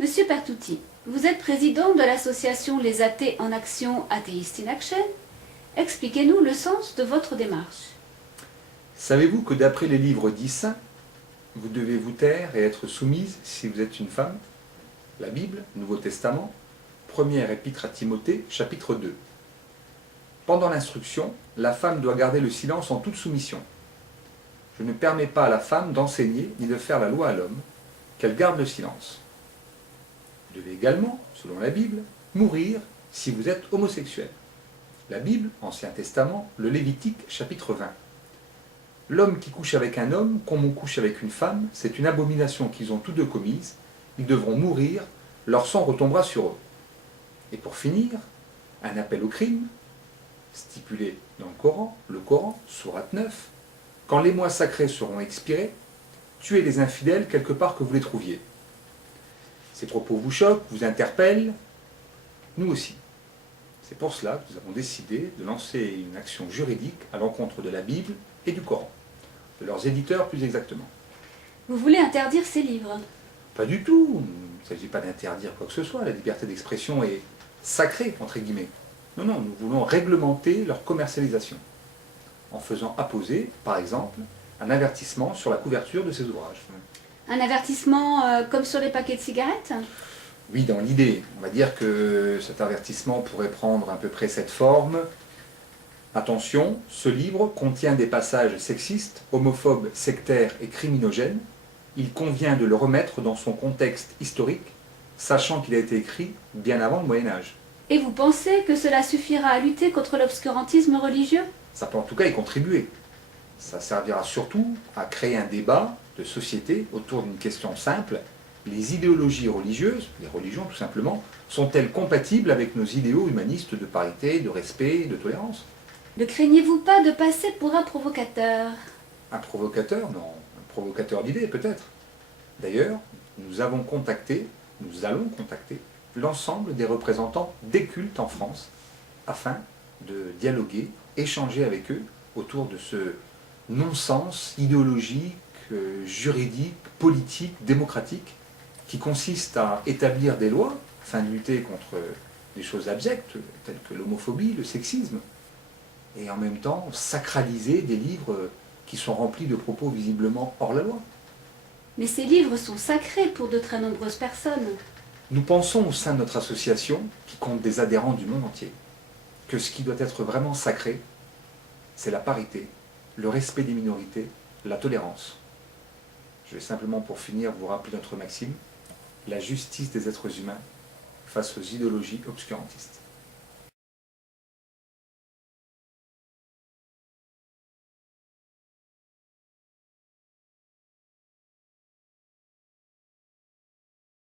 Monsieur Pertutti, vous êtes président de l'association Les Athées en Action, Atheist in Action. Expliquez-nous le sens de votre démarche. Savez-vous que d'après les livres dits saints, vous devez vous taire et être soumise si vous êtes une femme? La Bible, Nouveau Testament, première épître à Timothée, chapitre 2. Pendant l'instruction, la femme doit garder le silence en toute soumission. Je ne permets pas à la femme d'enseigner ni de faire la loi à l'homme, qu'elle garde le silence. Vous devez également, selon la Bible, mourir si vous êtes homosexuel. La Bible, Ancien Testament, le Lévitique, chapitre 20. L'homme qui couche avec un homme, comme on couche avec une femme, c'est une abomination qu'ils ont tous deux commise. Ils devront mourir, leur sang retombera sur eux. Et pour finir, un appel au crime, stipulé dans le Coran, sourate 9. Quand les mois sacrés seront expirés, tuez les infidèles quelque part que vous les trouviez. Ces propos vous choquent, vous interpellent, nous aussi. C'est pour cela que nous avons décidé de lancer une action juridique à l'encontre de la Bible et du Coran, de leurs éditeurs plus exactement. Vous voulez interdire ces livres? Pas du tout, il ne s'agit pas d'interdire quoi que ce soit, la liberté d'expression est sacrée, entre guillemets. Non, non, nous voulons réglementer leur commercialisation, en faisant apposer, par exemple, un avertissement sur la couverture de ces ouvrages. Un avertissement comme sur les paquets de cigarettes? Oui, dans l'idée. On va dire que cet avertissement pourrait prendre à peu près cette forme. Attention, ce livre contient des passages sexistes, homophobes, sectaires et criminogènes. Il convient de le remettre dans son contexte historique, sachant qu'il a été écrit bien avant le Moyen-Âge. Et vous pensez que cela suffira à lutter contre l'obscurantisme religieux? Ça peut en tout cas y contribuer. Ça servira surtout à créer un débat de société autour d'une question simple. Les idéologies religieuses, les religions tout simplement, sont-elles compatibles avec nos idéaux humanistes de parité, de respect, de tolérance? Ne craignez-vous pas de passer pour un provocateur? Un provocateur? Non. Un provocateur d'idées peut-être. D'ailleurs, nous allons contacter l'ensemble des représentants des cultes en France afin de dialoguer, échanger avec eux autour de ce non-sens idéologique, juridique, politique, démocratique qui consiste à établir des lois afin de lutter contre des choses abjectes telles que l'homophobie, le sexisme, et en même temps sacraliser des livres qui sont remplis de propos visiblement hors la loi. Mais ces livres sont sacrés pour de très nombreuses personnes. Nous pensons au sein de notre association, qui compte des adhérents du monde entier, que ce qui doit être vraiment sacré, c'est la parité, le respect des minorités, la tolérance. Je vais simplement pour finir vous rappeler notre maxime, la justice des êtres humains face aux idéologies obscurantistes.